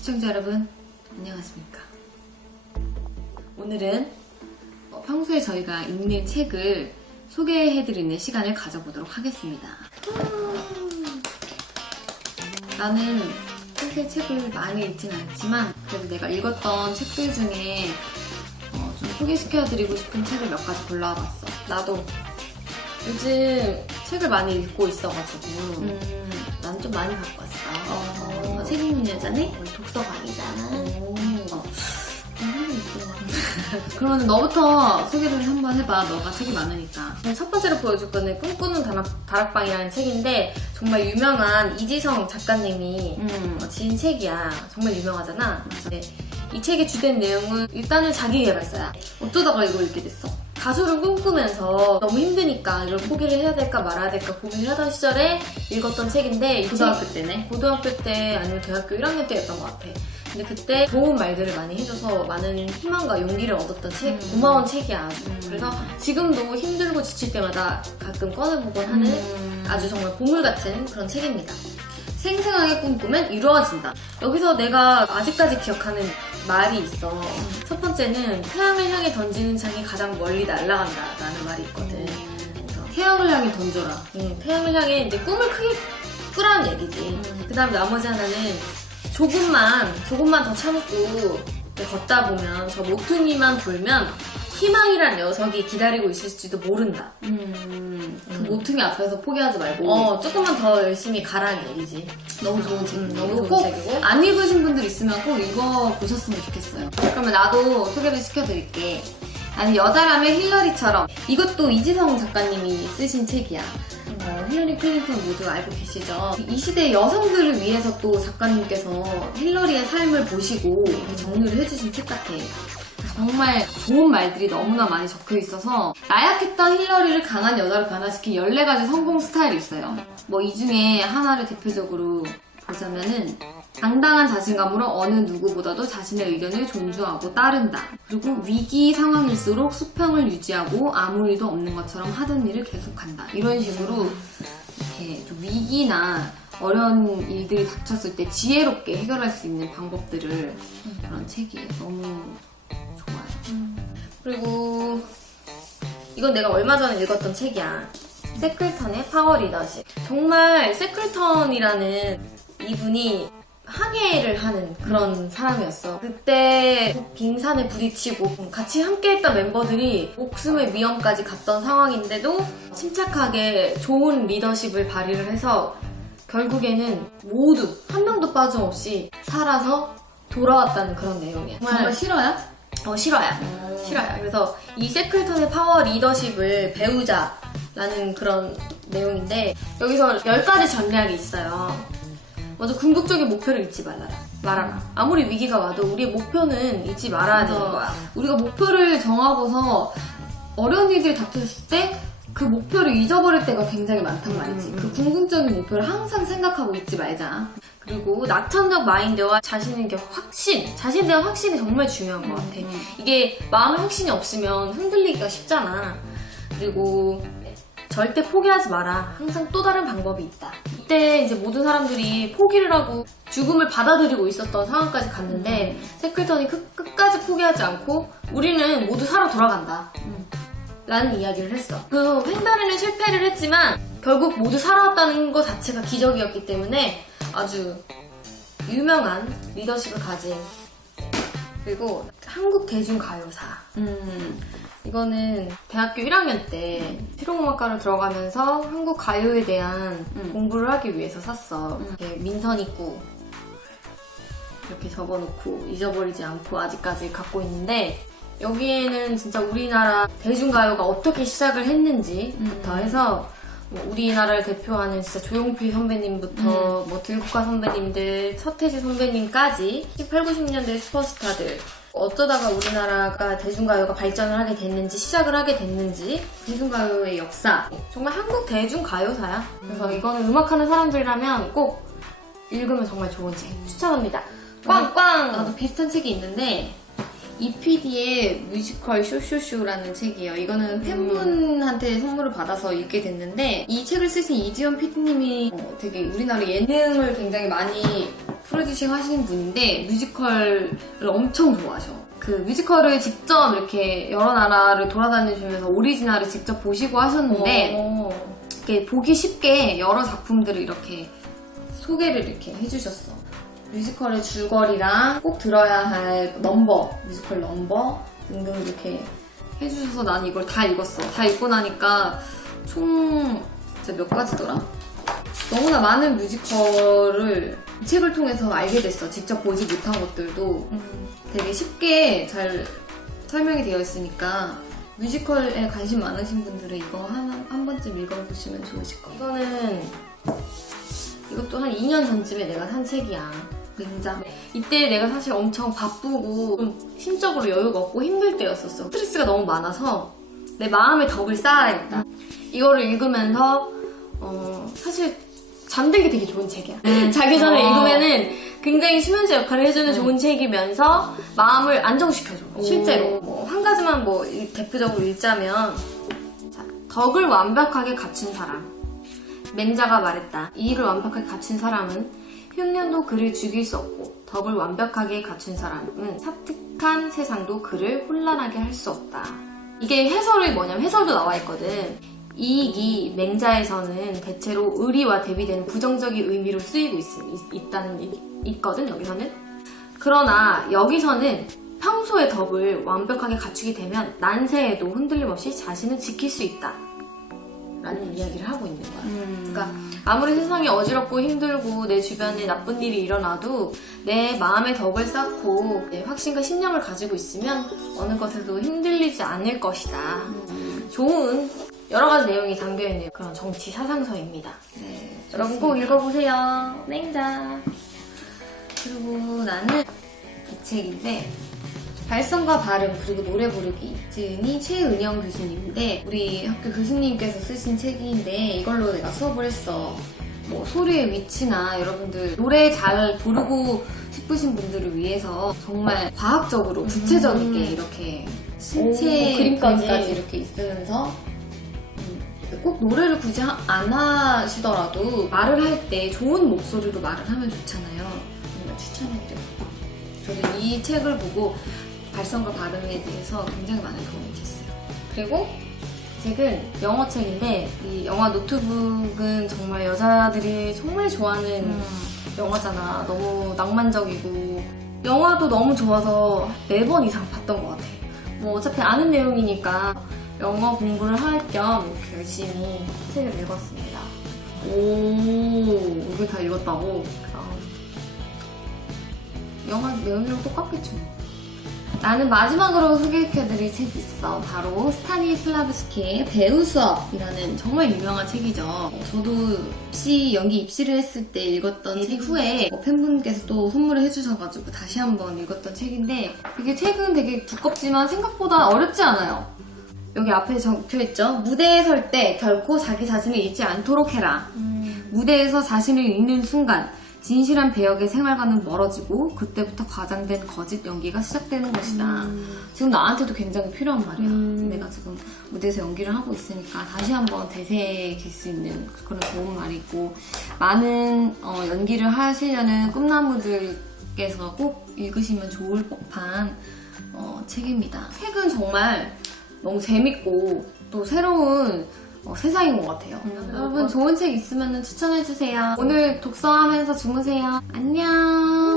시청자 여러분, 안녕하십니까. 오늘은 평소에 저희가 읽는 책을 소개해드리는 시간을 가져보도록 하겠습니다. 나는 평소에 책을 많이 읽진 않지만 그래도 내가 읽었던 책들 중에 좀 소개시켜드리고 싶은 책을 몇 가지 골라봤어. 나도 요즘 책을 많이 읽고 있어가지고 난 좀 많이 갖고 왔어. 책 읽는 여자네? 독서광이잖아. 그러면 너부터 소개를 한번 해봐. 너가 책이 많으니까. 첫 번째로 보여줄 거는 꿈꾸는 다락방이라는 책인데 정말 유명한 이지성 작가님이 지은 책이야. 정말 유명하잖아. 네. 이 책의 주된 내용은 일단은 자기계발서야. 어쩌다가 이걸 읽게 됐어? 가수를 꿈꾸면서 너무 힘드니까 이걸 포기를 해야 될까 말아야 될까 고민을 하던 시절에 읽었던 책인데 고등학교 때네? 고등학교 때 아니면 대학교 1학년 때였던 것 같아. 근데 그때 좋은 말들을 많이 해줘서 많은 희망과 용기를 얻었던 책, 고마운 책이야. 그래서 지금도 힘들고 지칠 때마다 가끔 꺼내보곤 하는 아주 정말 보물 같은 그런 책입니다. 생생하게 꿈꾸면 이루어진다. 여기서 내가 아직까지 기억하는 말이 있어. 첫 번째는 태양을 향해 던지는 창이 가장 멀리 날아간다 라는 말이 있거든. 그래서 태양을 향해 던져라. 태양을 향해 이제 꿈을 크게 꾸라는 얘기지. 그 다음 나머지 하나는 조금만 더 참고 걷다 보면 저 모퉁이만 돌면 희망이란 녀석이 기다리고 있을지도 모른다. 그 모퉁이 앞에서 포기하지 말고 조금만 더 열심히 가라는 얘기지. 너무 좋은 책. 너무 꼭 좋은 책이고. 안 읽으신 분들 있으면 꼭 읽어보셨으면 좋겠어요. 그러면 나도 소개를 시켜드릴게. 나는 여자라면 힐러리처럼. 이것도 이지성 작가님이 쓰신 책이야. 힐러리 클린턴 모두 알고 계시죠? 이 시대의 여성들을 위해서 또 작가님께서 힐러리의 삶을 보시고 정리를 해주신 책 같아. 정말 좋은 말들이 너무나 많이 적혀 있어서 나약했던 힐러리를 강한 여자로 변화시킨 14가지 성공 스타일이 있어요. 이 중에 하나를 대표적으로 보자면은 당당한 자신감으로 어느 누구보다도 자신의 의견을 존중하고 따른다. 그리고 위기 상황일수록 수평을 유지하고 아무 일도 없는 것처럼 하던 일을 계속한다. 이런 식으로 이렇게 좀 위기나 어려운 일들이 닥쳤을 때 지혜롭게 해결할 수 있는 방법들을 그런 책이에요. 너무 좋아요. 그리고 이건 내가 얼마 전에 읽었던 책이야. 세클턴의 파워 리더십. 정말 세클턴이라는 이분이 항해를 하는 그런 사람이었어. 그때 빙산에 부딪히고 같이 함께했던 멤버들이 목숨의 위험까지 갔던 상황인데도 침착하게 좋은 리더십을 발휘를 해서 결국에는 모두 한 명도 빠짐없이 살아서 돌아왔다는 그런 내용이야. 정말 실화야? 실화야. 실화야. 그래서 이 세클턴의 파워 리더십을 배우자라는 그런 내용인데 여기서 10가지 전략이 있어요. 먼저 궁극적인 목표를 잊지 말아라. 아무리 위기가 와도 우리의 목표는 잊지 말아야 되는 거야. 우리가 목표를 정하고서 어려운 일들이 닥쳤을 때 그 목표를 잊어버릴 때가 굉장히 많단 말이지. 그 궁극적인 목표를 항상 생각하고 있지 말자. 그리고 낙천적 마인드와 자신에 대한 확신이 정말 중요한 것 같아. 이게 마음에 확신이 없으면 흔들리기가 쉽잖아. 그리고 절대 포기하지 마라. 항상 또 다른 방법이 있다. 이때 이제 모든 사람들이 포기를 하고 죽음을 받아들이고 있었던 상황까지 갔는데 세클턴이 끝까지 포기하지 않고 우리는 모두 살아 돌아간다. 라는 이야기를 했어. 그 횡단에는 실패를 했지만 결국 모두 살아왔다는 것 자체가 기적이었기 때문에 아주 유명한 리더십을 가진. 그리고 한국 대중가요사. 이거는 대학교 1학년 때 실용음악과를 들어가면서 한국 가요에 대한 공부를 하기 위해서 샀어. 이렇게 민선 있고 이렇게 적어놓고 잊어버리지 않고 아직까지 갖고 있는데 여기에는 진짜 우리나라 대중가요가 어떻게 시작을 했는지부터 해서 우리나라를 대표하는 진짜 조용필 선배님부터 들국화 선배님들, 서태지 선배님까지 18, 90년대 슈퍼스타들 어쩌다가 우리나라가 대중가요가 발전을 하게 됐는지 시작을 하게 됐는지 대중가요의 역사 정말 한국 대중가요사야. 그래서 이거는 음악하는 사람들이라면 꼭 읽으면 정말 좋은 책 추천합니다. 꽝꽝! 나도 비슷한 책이 있는데 이PD의 뮤지컬 쇼쇼쇼라는 책이에요. 이거는 팬분한테 선물을 받아서 읽게 됐는데 이 책을 쓰신 이지연 PD님이 되게 우리나라 예능을 굉장히 많이 프로듀싱 하시는 분인데 뮤지컬을 엄청 좋아하셔. 그 뮤지컬을 직접 이렇게 여러 나라를 돌아다니시면서 오리지널을 직접 보시고 하셨는데 이렇게 보기 쉽게 여러 작품들을 이렇게 소개를 이렇게 해주셨어. 뮤지컬의 줄거리랑 꼭 들어야 할 넘버, 뮤지컬 넘버 등등 이렇게 해주셔서 난 이걸 다 읽었어. 다 읽고 나니까 총 진짜 몇 가지더라? 너무나 많은 뮤지컬을 이 책을 통해서 알게 됐어. 직접 보지 못한 것들도 되게 쉽게 잘 설명이 되어 있으니까 뮤지컬에 관심 많으신 분들은 이거 한 번쯤 읽어보시면 좋으실 거예요. 이것도 한 2년 전쯤에 내가 산 책이야. 맹자. 이때 내가 사실 엄청 바쁘고 좀 심적으로 여유가 없고 힘들 때였었어. 스트레스가 너무 많아서 내 마음의 덕을 쌓아야겠다. 이거를 읽으면서 사실 잠들기 되게 좋은 책이야. 자기 전에 읽으면은 굉장히 수면제 역할을 해주는 좋은 책이면서 마음을 안정시켜줘. 실제로. 한 가지만 대표적으로 읽자면 자, 덕을 완벽하게 갖춘 사람. 맹자가 말했다. 이 일을 완벽하게 갖춘 사람은 흉년도 그를 죽일 수 없고 덕을 완벽하게 갖춘 사람은 사특한 세상도 그를 혼란하게 할 수 없다. 이게 해설이 뭐냐면 해설도 나와 있거든. 이익이 맹자에서는 대체로 의리와 대비되는 부정적인 의미로 쓰이고 있거든 여기서는. 그러나 여기서는 평소의 덕을 완벽하게 갖추게 되면 난세에도 흔들림 없이 자신을 지킬 수 있다 라는 이야기를 하고 있는 거야. 그러니까 아무리 세상이 어지럽고 힘들고 내 주변에 나쁜 일이 일어나도 내 마음의 덕을 쌓고 내 확신과 신념을 가지고 있으면 어느 것에도 흔들리지 않을 것이다. 좋은 여러 가지 내용이 담겨있는 그런 정치 사상서입니다. 네, 여러분 꼭 읽어보세요. 맹자. 그리고 나는 이 책인데 발성과 발음 그리고 노래 부르기 지은이 최은영 교수님인데 우리 학교 교수님께서 쓰신 책인데 이걸로 내가 수업을 했어. 뭐 소리의 위치나 여러분들 노래 잘 부르고 싶으신 분들을 위해서 정말 과학적으로 구체적이게 이렇게 신체 그림까지 이렇게 있으면서 꼭 노래를 굳이 안 하시더라도 말을 할 때 좋은 목소리로 말을 하면 좋잖아요. 정말 추천해드려요. 저도 이 책을 보고 발성과 발음에 대해서 굉장히 많은 도움이 됐어요. 그리고 이 책은 영어 책인데 이 영화 노트북은 정말 여자들이 정말 좋아하는 영화잖아. 너무 낭만적이고 영화도 너무 좋아서 4번 이상 봤던 것 같아. 뭐 어차피 아는 내용이니까 영어 공부를 할 겸 이렇게 열심히 책을 읽었습니다. 오, 이걸 다 읽었다고? 영화 내용이랑 똑같겠죠. 나는 마지막으로 소개해드릴 책이 있어. 바로 스타니슬라브스키의 배우 수업이라는 정말 유명한 책이죠. 저도 연기 입시를 했을 때 읽었던 책 후에 팬분께서 또 선물을 해주셔가지고 다시 한번 읽었던 책인데 이게 책은 되게 두껍지만 생각보다 어렵지 않아요. 여기 앞에 적혀있죠. 무대에 설 때 결코 자기 자신을 잊지 않도록 해라. 무대에서 자신을 잃는 순간 진실한 배역의 생활과는 멀어지고 그때부터 과장된 거짓 연기가 시작되는 것이다. 지금 나한테도 굉장히 필요한 말이야. 내가 지금 무대에서 연기를 하고 있으니까 다시 한번 되새길 수 있는 그런 좋은 말이고 많은 연기를 하시려는 꿈나무들께서 꼭 읽으시면 좋을 법한 책입니다. 책은 정말 너무 재밌고 또 새로운 세상인 것 같아요. 여러분 좋은 책 있으면 추천해주세요. 오늘 독서하면서 주무세요. 안녕.